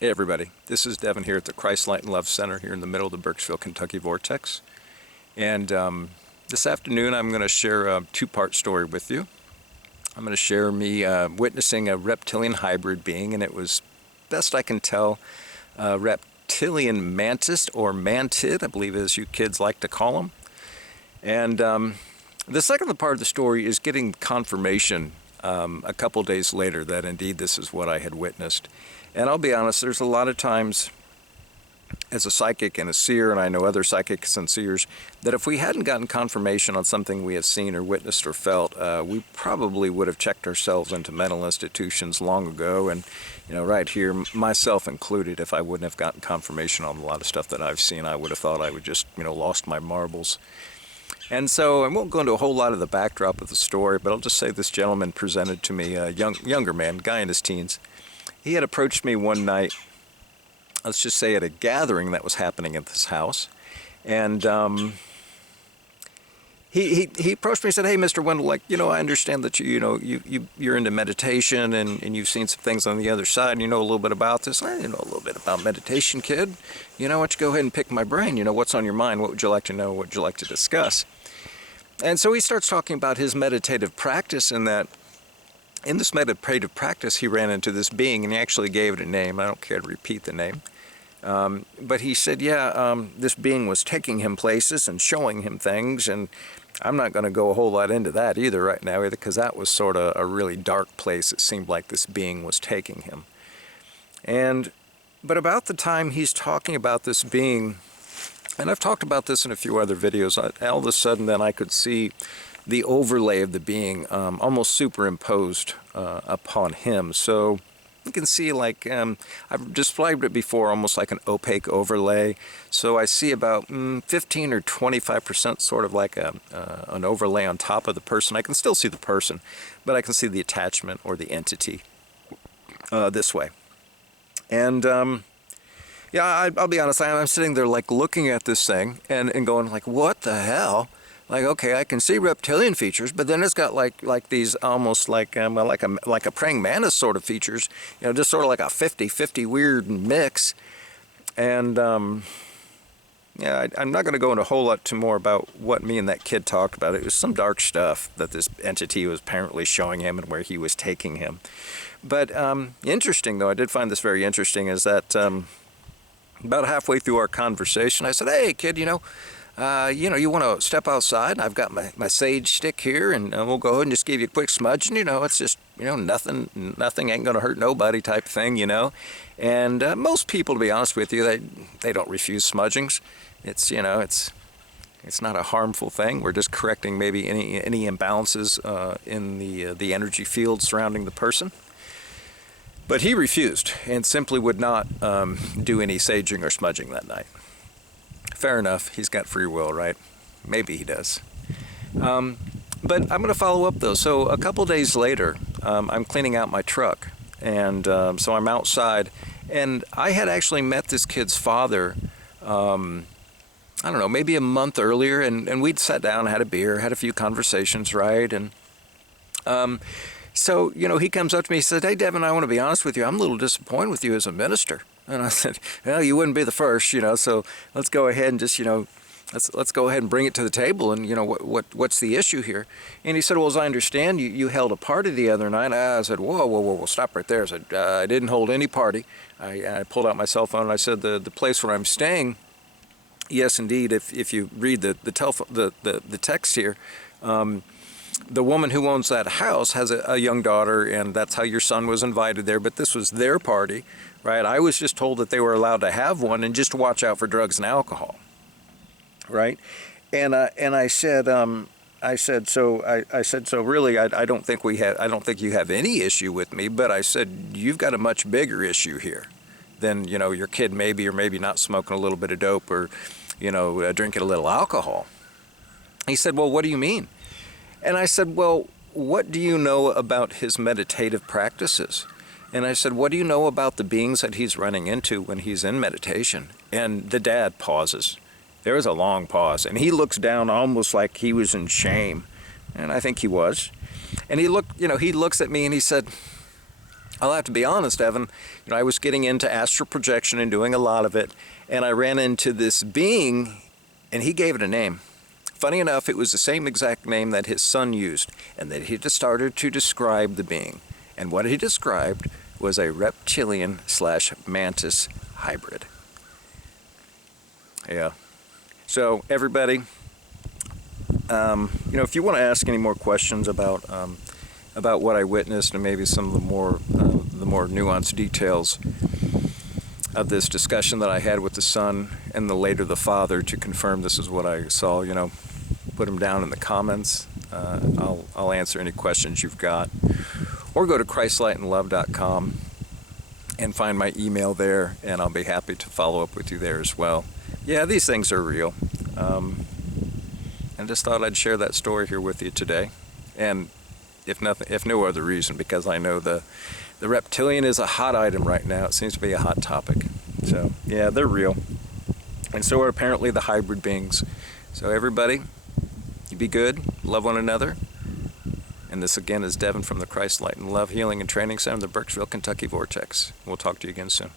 Hey everybody, this is Devin here at the Christ Light and Love Center here in the middle of the Berksville, Kentucky vortex. And this afternoon I'm going to share a two-part story with you. I'm going to share me witnessing a reptilian hybrid being, and it was, best I can tell, reptilian mantis or mantid, I believe as you kids like to call them. And the second part of the story is getting confirmation a couple days later that indeed this is what I had witnessed. And I'll be honest, there's a lot of times as a psychic and a seer, and I know other psychics and seers, that if we hadn't gotten confirmation on something we have seen or witnessed or felt, we probably would have checked ourselves into mental institutions long ago. And, you know, right here, myself included, if I wouldn't have gotten confirmation on a lot of stuff that I've seen, I would have thought I would just, lost my marbles. And so I won't go into a whole lot of the backdrop of the story, but I'll just say this gentleman presented to me, a younger man, guy in his teens. He had approached me one night, let's just say at a gathering that was happening at this house, and he approached me and said, "Hey, Mr. Wendell, I understand that you're into meditation and you've seen some things on the other side, and you know a little bit about this. I know a little bit about meditation, kid. Why don't you go ahead and pick my brain? What's on your mind? What would you like to know? What would you like to discuss?" And so he starts talking about his meditative practice, and that in this meditative practice, he ran into this being, and he actually gave it a name. I don't care to repeat the name. But he said, this being was taking him places and showing him things, and I'm not going to go a whole lot into that either right now, because that was sort of a really dark place it seemed like this being was taking him. But about the time he's talking about this being, and I've talked about this in a few other videos, all of a sudden then I could see the overlay of the being almost superimposed upon him. So you can see, I've described it before, almost like an opaque overlay. So I see about 15 or 25% sort of like an overlay on top of the person. I can still see the person, but I can see the attachment or the entity this way. And I'll be honest, I'm sitting there looking at this thing and going what the hell? Okay, I can see reptilian features, but then it's got like these almost like a praying mantis sort of features, just sort of like a 50-50 weird mix. And I'm not going to go into a whole lot too more about what me and that kid talked about. It was some dark stuff that this entity was apparently showing him and where he was taking him. But interesting, though, I did find this very interesting, is that about halfway through our conversation, I said, "Hey, kid, you want to step outside? I've got my sage stick here, and we'll go ahead and just give you a quick smudge. And, it's just, nothing ain't going to hurt nobody type thing, And most people, to be honest with you, they don't refuse smudgings. It's, it's not a harmful thing. We're just correcting maybe any imbalances in the energy field surrounding the person. But he refused and simply would not do any saging or smudging that night. Fair enough, he's got free will, right? Maybe he does. But I'm going to follow up, though. So a couple days later, I'm cleaning out my truck, and so I'm outside, and I had actually met this kid's father, I don't know, maybe a month earlier, and we'd sat down, had a beer, had a few conversations, right? And so, he comes up to me, he said, "Hey, Devin, I want to be honest with you, I'm a little disappointed with you as a minister." And I said, "Well, you wouldn't be the first, so let's go ahead and just, let's go ahead and bring it to the table, and, what's the issue here?" And he said, "Well, as I understand, you held a party the other night." I said, whoa, stop right there. I said, "I didn't hold any party." I pulled out my cell phone, and I said, the place where I'm staying, yes, indeed, if you read the text here, the woman who owns that house has a young daughter, and that's how your son was invited there, but this was their party, right? I was just told that they were allowed to have one and just to watch out for drugs and alcohol, right? And I said, so really, I don't think you have any issue with me, but I said, you've got a much bigger issue here than, your kid maybe or maybe not smoking a little bit of dope or, drinking a little alcohol. He said, "Well, what do you mean?" And I said, "Well, what do you know about his meditative practices?" And I said, "What do you know about the beings that he's running into when he's in meditation?" And the dad pauses. There was a long pause, and he looks down almost like he was in shame, and I think he was. And he looks at me and he said, I'll have to be honest, Evan, I was getting into astral projection and doing a lot of it, and I ran into this being, and he gave it a name. Funny enough, it was the same exact name that his son used, and that he just started to describe the being. And what he described was a reptilian / mantis hybrid. Yeah. So everybody, if you want to ask any more questions about what I witnessed and maybe some of the more nuanced details of this discussion that I had with the son and later the father to confirm this is what I saw, put them down in the comments. I'll answer any questions you've got, or go to christlightandlove.com and find my email there, and I'll be happy to follow up with you there as well. Yeah, these things are real. And just thought I'd share that story here with you today. And if no other reason, because I know the reptilian is a hot item right now. It seems to be a hot topic. So yeah, they're real. And so are apparently the hybrid beings. So everybody, you be good, love one another. And this again is Devin from the Christ Light and Love Healing and Training Center, the Burkesville, Kentucky Vortex. We'll talk to you again soon.